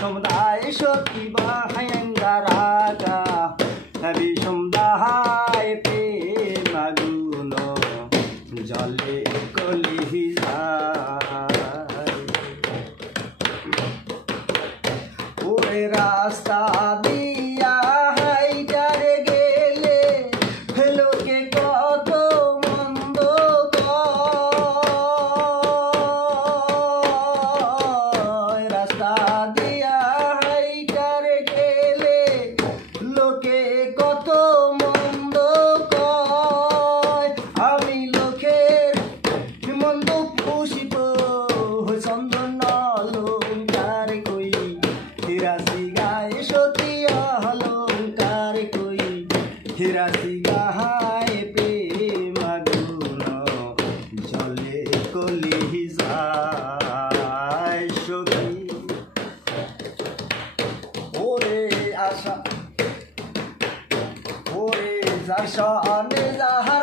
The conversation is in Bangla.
বিষমদায় সখী বাহাঙ্গারাগা বিষমদায় প্রেম আগুন জলে কলি যায় ওরে রাস্তা দিয়া হাইটারে গেলে লোকে কত মন্দ কয় রাস্তা দিয়া হাইটারে গেলে লোকে কত মন্দ কয় আমি লোকের মন্দ পুষিব চন্দন অলঙ্কার কই হিরাসি গায়ে সতী অলঙ্কার কই হিরাসি গায়ে প্রেম আগুন জলে কলি যায় সখী ওরে আশা ওরে যার সনে যাহা